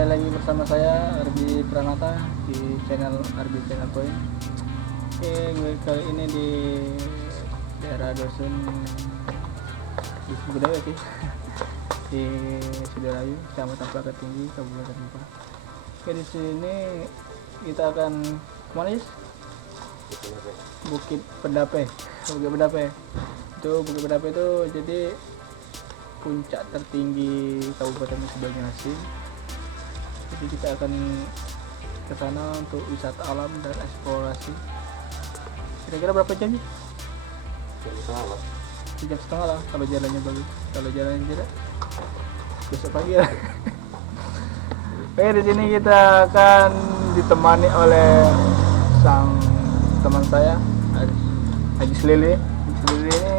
kembali lagi bersama saya Arbi Pranata di channel Arbi Channel Point. Oke, gue kali ini di daerah Dusun Budaya sih di Sidorayu, Kecamatan Plaka Tinggi, Kabupaten Muka. Oke, di sini kita akan kemana sih? Bukit Pendape. Bukit Pendape itu jadi puncak tertinggi Kabupaten Banjarmasin. Jadi kita akan ke sana untuk wisata alam dan eksplorasi. Kira-kira berapa jam nih? Jam setengah lah kalau jalannya bagus. Kalau jalannya tidak, besok pagi lah. Oke, di sini kita akan ditemani oleh sang teman saya, Haji Lili. Haji Lili ini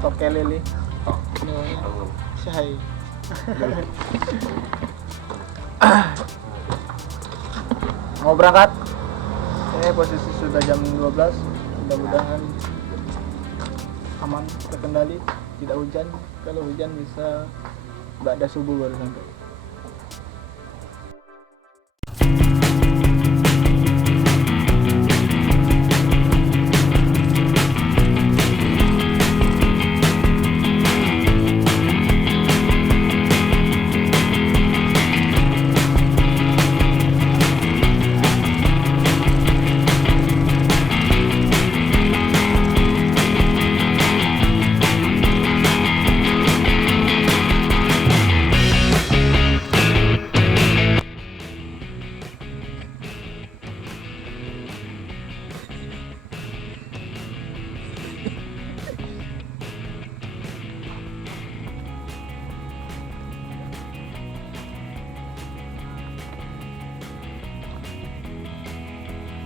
Toke Lili. Syahai. Mau berangkat? Ini posisi sudah jam 12. Mudah-mudahan aman, terkendali, tidak hujan. Kalau hujan bisa ba'da subuh baru sampai.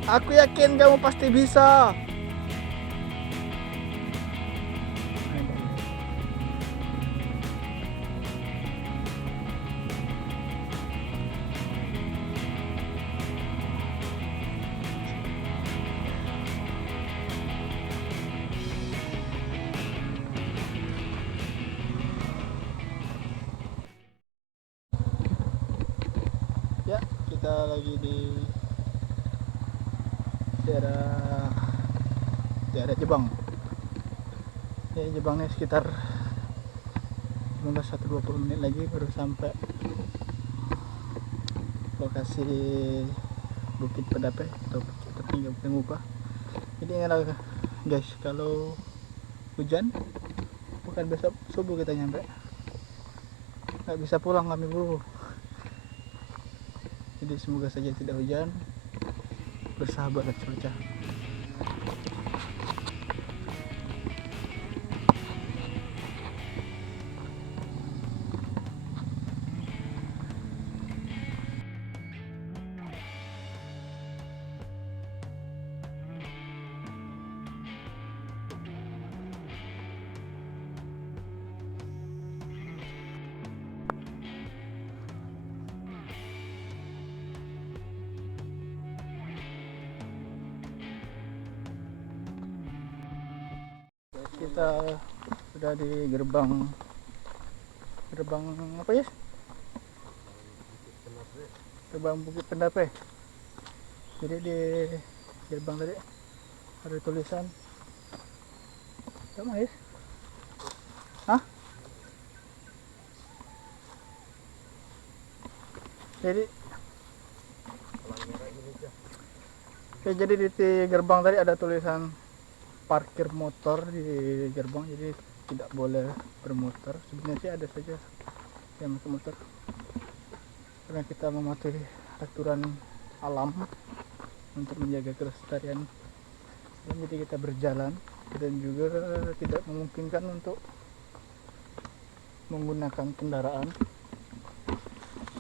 Aku yakin kamu pasti bisa. Ya, kita lagi di daerah Jebang. Ya, Jebangnya sekitar 15-20 menit lagi baru sampai lokasi Bukit Pendape atau Bukit Tertinggi Kabupaten Muka. Jadi ingat guys, kalau hujan bukan besok subuh kita nyampe, nggak bisa pulang, kami buru. Jadi semoga saja tidak hujan, bersahabatlah cuaca. Kita sudah di gerbang apa ya? Gerbang Bukit Pendape. Jadi di gerbang tadi ada tulisan apa ya? Hah? Jadi di gerbang tadi ada tulisan parkir motor di gerbang, jadi tidak boleh bermotor. Sebenarnya sih ada saja yang pakai motor, karena kita mematuhi aturan alam untuk menjaga kelestarian. Dan jadi kita berjalan dan juga tidak memungkinkan untuk menggunakan kendaraan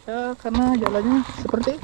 ya, karena jalannya seperti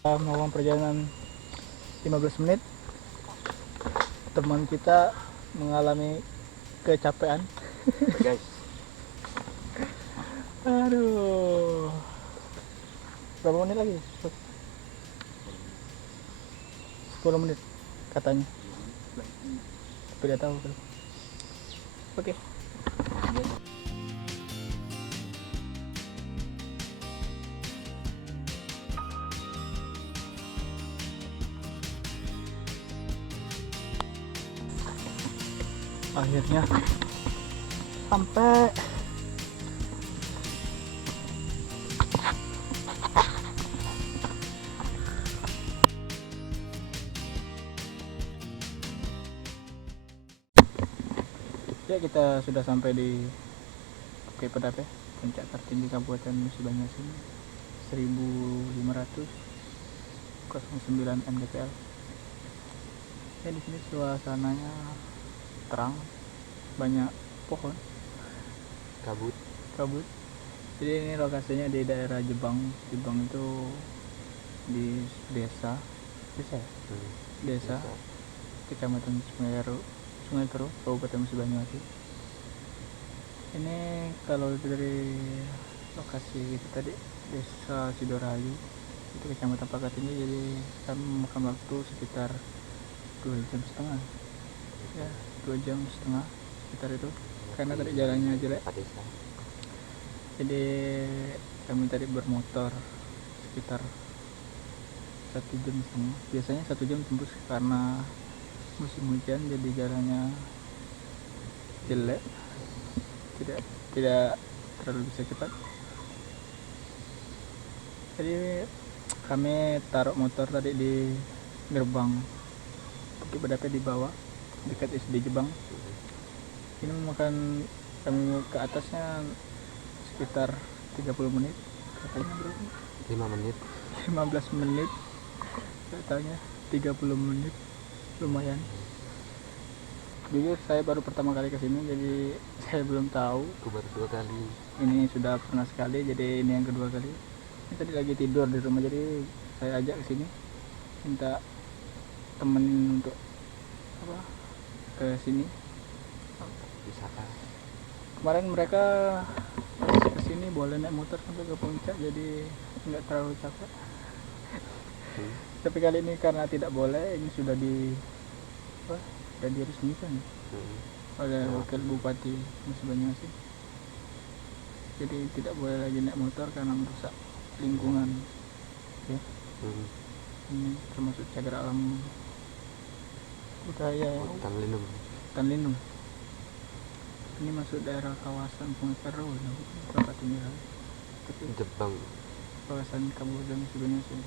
Melakukan perjalanan 15 menit, teman kita mengalami kecapean. guys. Aduh, berapa menit lagi? 10 menit katanya, tapi tidak tahu. Oke. Akhirnya sampai. Ya, kita sudah sampai di Bukit Pedape, puncak tertinggi Kabupaten Musi Banyuasin, 1509 mdpl. Ya, di sini suasananya terang, banyak pohon, kabut. Jadi ini lokasinya di daerah Jebang. Jebang itu di desa Kecamatan Sungai Terus, Kabupaten Musi Banyuasin. Ini kalau dari lokasi itu tadi Desa Sidorayu itu Kecamatan Pakatinggi, jadi kami memakan waktu sekitar 2,5 jam, ya 2,5 jam sekitar itu, karena tadi jalannya jelek. Jadi kami tadi bermotor sekitar 1,5 jam. Biasanya 1 jam tembus, karena musim hujan jadi jalannya jelek, tidak terlalu bisa cepat. Jadi kami taruh motor tadi di gerbang Bukit Pedape di bawah, dekat SD Jebang. Ini memakan kami ke atasnya sekitar 30 menit, katanya berapa? 5 menit 15 menit, katanya 30 menit, lumayan. Jujur saya baru pertama kali kesini, jadi saya belum tahu. aku baru 2 kali. Ini sudah pernah sekali, jadi ini yang kedua kali. Ini tadi lagi tidur di rumah, jadi saya ajak ke sini, minta temenin untuk ke sini. Wisata. Kemarin mereka ke sini boleh naik motor sampai ke puncak, jadi nggak terlalu capek. Tapi kali ini karena tidak boleh, ini sudah diresmikan oleh Wakil Bupati Musi Banyuasin. Jadi tidak boleh lagi naik motor karena merusak lingkungan. Ya. Ini termasuk cagar alam budaya, hutan lindung. Ini masuk daerah kawasan Sungai Terus, Bapak tinggal. Tapi Jebang. kawasan Kabupaten Musi Banyuasin.